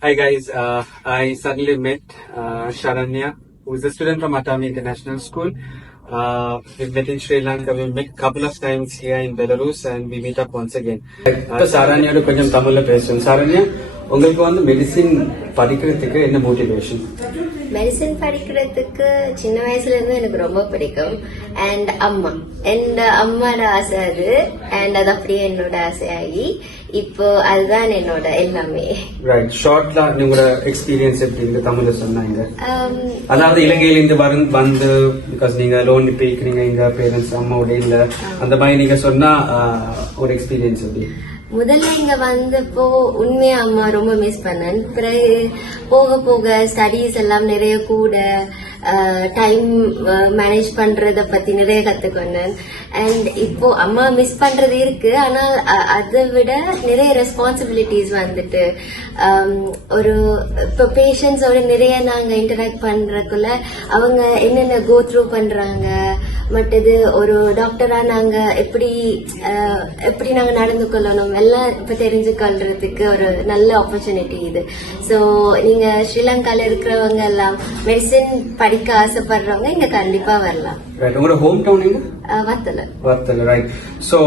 Hi guys, I suddenly met Sharanya, who is a student from Atami International School. We met in Sri Lanka. We met a couple of times here in Belarus, and we meet up once again. Saranya கொஞ்சம் தமிழ்ல பேசுவோம். Saranya, உங்களுக்கு வந்து medicine படிக்கிறதுக்கு என்ன motivation? Medicine படிக்கிறதுக்கு சின்ன வயசுல இருந்து எனக்கு ரொம்ப பிடிக்கும். அண்ட் அம்மாட ஆசை அது. அண்ட் அது அப்படியே என்னோட ஆசையாகி இப்போ அதுதான் என்னோட எல்லாமே. ரைட். ஷார்ட்ல உங்களோட எக்ஸ்பீரியன்ஸ் எப்படி இந்த தமிழ்ல சொன்னாங்க? அதாவது இலங்கையில இருந்து வந்து பிகாஸ் நீங்க லோன் பேக்கிறீங்க, எங்க பேரண்ட்ஸ் அம்மாவோட இல்ல, அந்த மாதிரி நீங்க சொன்னா ஒரு எக்ஸ்பீரியன்ஸ் எப்படி? முதல்ல இங்க வந்தப்போ உண்மையா அம்மா ரொம்ப மிஸ் பண்ணேன். பிறகு போக போக ஸ்டடீஸ் எல்லாம் நிறைய கூட டைம் மேனேஜ் பண்றத பத்தி நிறைய கத்துக்கொண்டேன். அண்ட் இப்போ அம்மா மிஸ் பண்றது இருக்கு, ஆனால் அதை விட நிறைய ரெஸ்பான்சிபிலிட்டிஸ் வந்துட்டு ஒரு இப்போ பேஷண்ட்ஸோட நிறைய நாங்க இன்டராக்ட் பண்றதுக்குள்ள அவங்க என்னென்ன கோ த்ரூ பண்றாங்க, மற்றது ஒரு டாக்டரா நாங்க எப்படி நாங்க நடந்து கொள்ளணும் எல்லாம் இப்ப தெரிஞ்சு கொள்றதுக்கு ஒரு நல்ல ஆப்பர்ச்சுனிட்டி இது. சோ நீங்க ஸ்ரீலங்கால இருக்கிறவங்க எல்லாம் மெடிசின் படிக்க ஆசைப்படுறவங்க இங்க கண்டிப்பா வரலாம். உங்களோட ஹோம் டவுன் எங்க? வத்தல. ரைட். சோ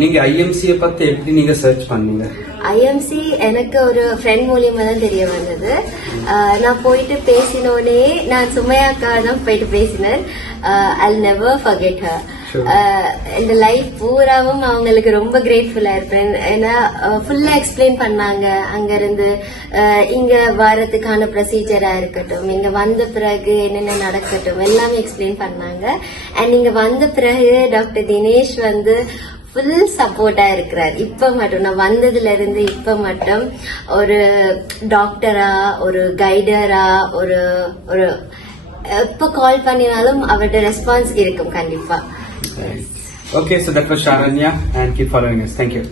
நீங்க ஐஎம்சி பத்தி எப்படி நீங்க சர்ச் பண்ணீங்க? ஐஎம்சி எனக்கு ஒரு ஃப்ரெண்ட் மூலியமா தான் தெரிய வந்தது. நான் போயிட்டு பேசினோடனே நான் சுமையாக்காக தான் போயிட்டு பேசினேன். I'll never forget her. இந்த லைஃப் பூராவும் அவங்களுக்கு ரொம்ப கிரேட்ஃபுல்லா இருப்பேன். ஏன்னா ஃபுல்லா எக்ஸ்பிளைன் பண்ணாங்க. அங்க இருந்து இங்க வரதுக்கான ப்ரொசீஜரா இருக்கட்டும், இங்க வந்த பிறகு என்னென்ன நடக்கட்டும் எல்லாமே எக்ஸ்பிளைன் பண்ணாங்க. அண்ட் இங்க வந்த பிறகு டாக்டர் தினேஷ் வந்து ஃபுல் சப்போர்ட்டா இருக்கிறார். இப்ப மட்டும் நான் வந்ததுல இருந்து இப்ப மட்டும் ஒரு டாக்டரா, ஒரு கைடரா, ஒரு ஒரு எப்ப கால் பண்ணினாலும் அவரோட ரெஸ்பான்ஸ் இருக்கும் கண்டிப்பா. Okay, so that was Sharanya, and keep following us. Thank you.